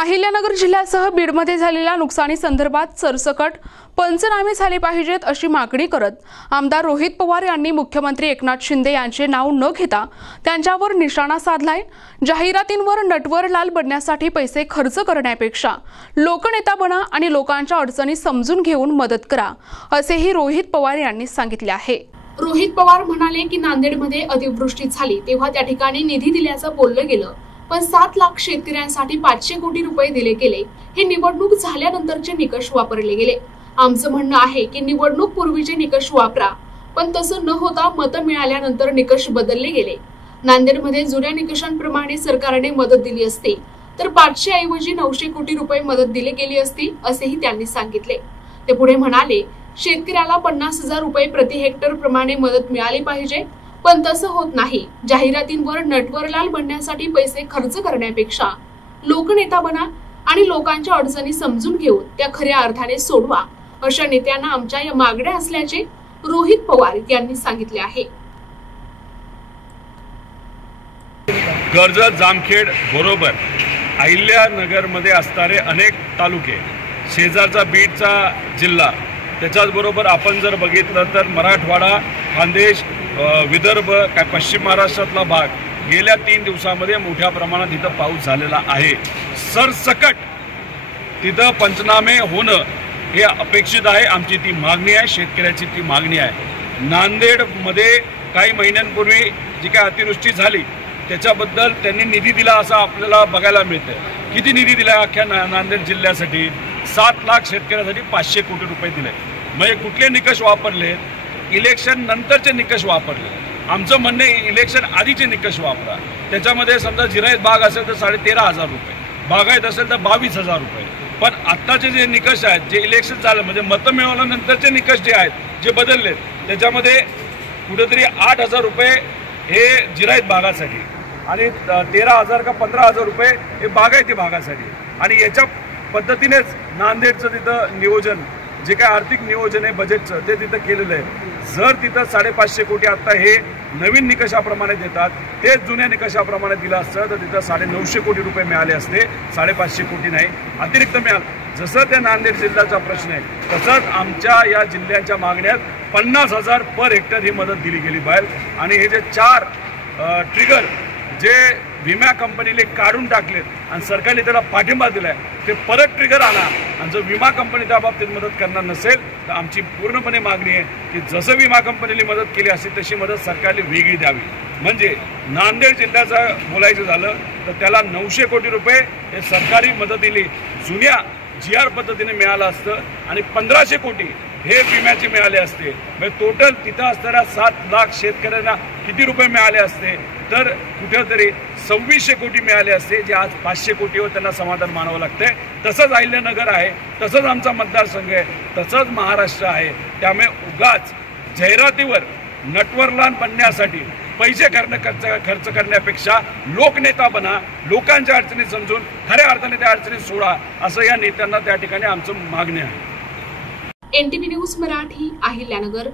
अहिल्यानगर जिल्ह्यासह बीडमध्ये झालेल्या नुकसानी संदर्भात सरसकट पंचनामे झाले पाहिजेत अशी मागणी करत आमदार रोहित पवार यांनी मुख्यमंत्री एकनाथ शिंदे यांचे नाव न घेता त्यांच्यावर निशाणा साधलाय। जाहिरातींवर नटवर लाल बनण्यासाठी पैसे खर्च करण्यापेक्षा लोकनेता बना आणि लोकांच्या अडचणी समजून घेऊन मदत करा, असेही रोहित पवार यांनी सांगितले आहे। रोहित पवार म्हणाले की नांदेडमध्ये अतिवृष्टी झाली तेव्हा त्या ठिकाणी निधी दिल्याचं बोललं गेलं, पण 7 लाख शेतकऱ्यांसाठी 500 कोटी रुपये दिले गेले। हे निवडणूक झाल्यानंतरचे निकष वापरले गेले। आमचं म्हणणं आहे की निवडणूक पूर्वीचे निकष वापरा, पण तसं न होता मतं मिळाल्यानंतर निकष बदलले गेले। नांदेडमध्ये जुन्या निकषांप्रमाणे सरकारने मदत दिली असती तर 500 ऐवजी 900 कोटी रुपये मदत दिली गेली असती, असेही त्यांनी सांगितले। ते पुढे म्हणाले, शेतकऱ्याला 50,000 रुपये प्रति हेक्टर प्रमाणे मदत मिळाली पाहिजे, पण तसं होत नाही। जाहिरातींवर नटवरलाल बनण्यासाठी पैसे खर्च करण्यापेक्षा लोकनेता बना आणि लोकांच्या अडचणी समजून घेऊन त्या खऱ्या अर्थाने सोडवा, अशा नेत्यांना आमच्या या मागण्या असल्याचे रोहित पवार यांनी सांगितले आहे। कर्जत, जामखेड बरोबर अहिल्यानगरमध्ये असणारे अनेक तालुके, शेजारचा बीडचा जिल्हा, त्याच्याच बरोबर आपण जर बघितलं तर मराठवाडा, खानदेश, विदर्भ, काय पश्चिम महाराष्ट्रातला भाग गेल्या 3 दिवसांमध्ये मोठ्या प्रमाणात इथं पाऊस झालेला आहे। सरसकट तिथं पंचनामे होणं हे अपेक्षित आहे। आमची ती मागणी आहे, शेतकऱ्याची ती मागणी आहे। नांदेडमध्ये काही महिन्यांपूर्वी जी काय अतिवृष्टी झाली त्याच्याबद्दल त्यांनी निधी दिला असं आपल्याला बघायला मिळतं। किती निधी दिला अख्ख्या नांदेड जिल्ह्यासाठी? 7 लाख शेतकऱ्यासाठी 500 कोटी रुपये दिले। म्हणजे कुठले निकष वापरले? इलेक्शन नंतरचे निकष वापरले। आमचं म्हणणे इलेक्शन आधीचे निकष वापरा। त्याच्यामध्ये समजा जिरायत बाग असेल तर 13,500 रुपये, बागायत असेल तर 22,000 रुपये। पण आत्ताचे जे निकष आहेत, जे इलेक्शन झालं म्हणजे मतं मिळवल्यानंतरचे निकष जे आहेत, जे बदलले, त्याच्यामध्ये कुठेतरी 8,000 रुपये हे जिरायत भागासाठी आणि 13,000 का 15,000 रुपये हे बागायती भागासाठी। आणि याच्या पद्धतीनेच नांदेडचं तिथं नियोजन, जे काय आर्थिक नियोजन आहे बजेटचं, ते तिथं केलेलं आहे। जर तिथं 550 कोटी आता हे नवीन निकषाप्रमाणे देतात, तेच जुन्या निकषाप्रमाणे दिलं असतं तर तिथं 950 कोटी रुपये मिळाले असते, 550 कोटी नाही, अतिरिक्त मिळालं। जसं त्या नांदेड जिल्ह्याचा प्रश्न आहे तसंच आमच्या या जिल्ह्याच्या मागण्यात 50,000 पर हेक्टर ही मदत दिली गेली पाहिजे। आणि हे जे 4 ट्रिगर जे विमा कंपनीने काढून टाकलेत आणि सरकारने त्याला पाठिंबा दिलाय, ते परत ट्रिगर आणा। आणि जर विमा कंपनी त्या बाबतीत मदत करणार नसेल तर आमची पूर्णपणे मागणी आहे की जसं विमा कंपनीने मदत केली असेल तशी मदत सरकारने वेगळी द्यावी। म्हणजे नांदेड जिल्ह्याचं बोलायचं झालं तर त्याला 900 कोटी रुपये हे सरकारी मदतीने जुन्या GR पद्धतीने मिळालं असतं आणि 1500 कोटी हे विम्याचे मिळाले असते। म्हणजे टोटल तिथं असणाऱ्या 7 लाख शेतकऱ्यांना किती रुपये मिळाले असते? तर कुठेतरी 2600 कोटी मिळाले असते, जे आज 500 कोटीवर त्यांना समाधान मानावं लागतंय। तसंच अहिल्यानगर आहे, तसंच आमचा मतदारसंघ आहे, तसंच महाराष्ट्र आहे। त्यामुळे उगाच जाहिरातीवर नटवरलाल बनण्यासाठी पैसे खर्च करण्यापेक्षा लोकनेता बना, लोकांच्या अडचणी समजून खऱ्या अर्थाने त्या अडचणी सोडा, असं या नेत्यांना त्या ठिकाणी आमचं मागणी आहे। NTV news Marathi, Ahilyanagar.